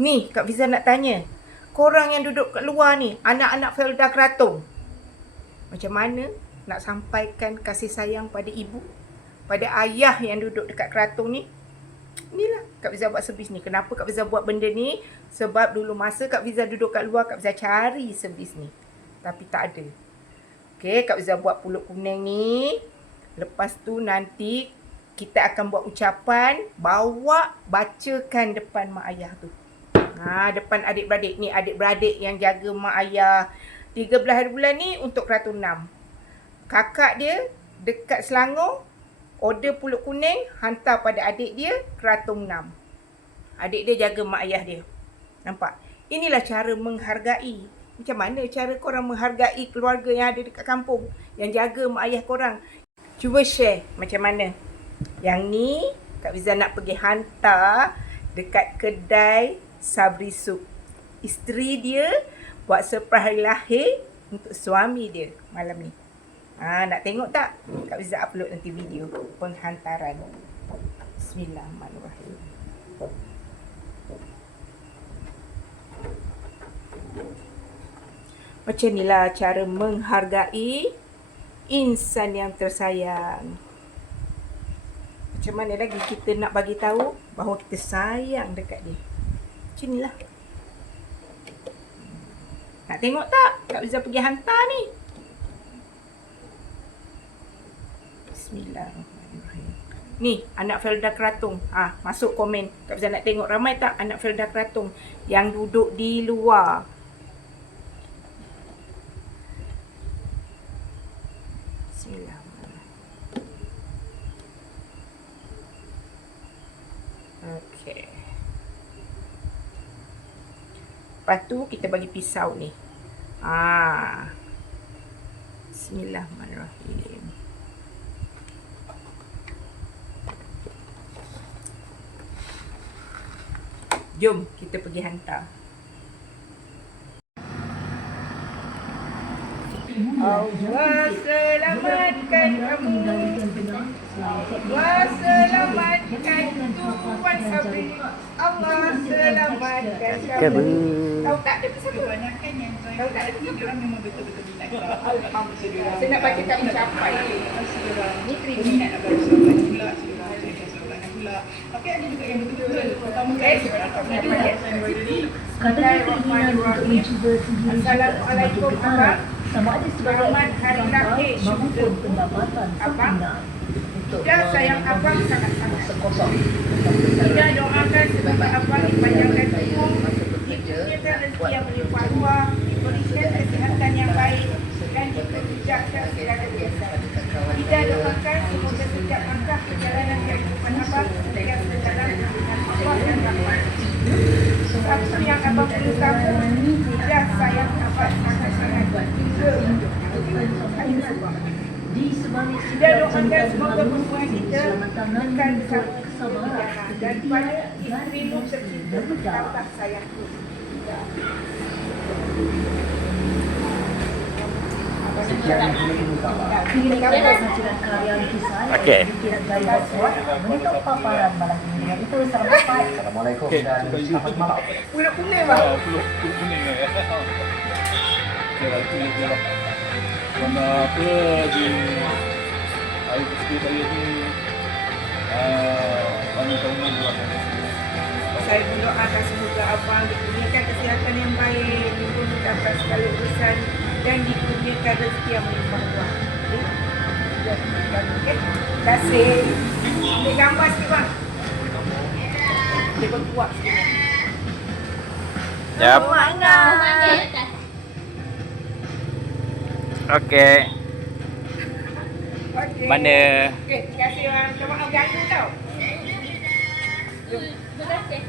Ni, Kak Fiza nak tanya. Korang yang duduk kat luar ni, anak-anak Felda Kratung, macam mana nak sampaikan kasih sayang pada ibu, pada ayah yang duduk dekat Kratung ni? Inilah Kak Fiza buat servis ni. Kenapa Kak Fiza buat benda ni? Sebab dulu masa Kak Fiza duduk kat luar, Kak Fiza cari servis ni, tapi tak ada. Okay, Kak Fiza buat pulut kuning ni. Lepas tu nanti kita akan buat ucapan, bawa bacakan depan mak ayah tu. Depan adik-beradik ni, adik-beradik yang jaga mak ayah 13 hari bulan ni untuk Kratung 6. Kakak dia dekat Selangor, order pulut kuning, hantar pada adik dia Kratung 6. Adik dia jaga mak ayah dia. Nampak? Inilah cara menghargai. Macam mana cara korang menghargai keluarga yang ada dekat kampung, yang jaga mak ayah korang? Cuba share macam mana. Yang ni Kak Fiza nak pergi hantar dekat kedai Sabri Soup. Isteri dia buat surprise hari lahir untuk suami dia malam ni. Nak tengok tak? Kak Fiza upload nanti video penghantaran. Bismillahirrahmanirrahim. Macam inilah cara menghargai insan yang tersayang. Macam mana lagi kita nak bagi tahu bahawa kita sayang dekat dia? Macam inilah. Nak tengok tak? Kak Fiza pergi hantar ni. Bismillahirrahmanirrahim. Ni, anak Felda Kratung. Masuk komen. Kak Fiza nak tengok ramai tak anak Felda Kratung yang duduk di luar. Bismillahirrahmanirrahim. Okey. Lepas tu kita bagi pisau ni. Bismillahirrahmanirrahim. Jom kita pergi hantar. Allah selamatkan kamu. Allah selamatkan Tuan Sabri. Allah selamatkan kamu. Tahu tak ada siapa? Tahu tak ada video orang memang betul-betul minat. Alhamdulillah. Saya nak baca kami capai. Ni kriminal nak baca pula. Tapi ada juga yang betul-betul pertama kali katanya keinginan untuk mencuba sendiri. Assalamualaikum abang. Sama ada sebagai hari lahir maupun pendapatan abang. Ida sayang abang sangat-sangat. Sekosong. Ida doakan semoga abang dipanjangkan umur, dikurniakan rezeki yang melimpah ruah, diberikan kesihatan yang baik dan dipermudahkan segala urusan. Ida doakan semoga setiap langkah perjalanan kehidupan abang sentiasa dalam dengan Allah dan rahmat. Satu yang abang perlu tahu, Ida sayang abang sangat-sangat. Ida doakan semoga hubungan kita bukan bersama dan pada isterimu tercinta tak sayangku. Okey. Untuk paparan malam ini dengan itu selamat. Assalamualaikum dan selamat malam. Pulut kuning bang. Pulut kuning ya. Okey, mana apa di hari ketiga saya ni banyak tahun buat. Saya berdoakan semoga abang dikurniakan kesihatan yang baik, dimudahkan segala urusan dan dikurniakan rezeki yang melimpah ruah. Okey. Terima kasih. Ambil gambar sikit bang. Dia berkuat sikit. Yap. Mana? Okey. Okey. Mana? Okey, terima kasih bang. Minta maaf ganggu tau. Terima kasih.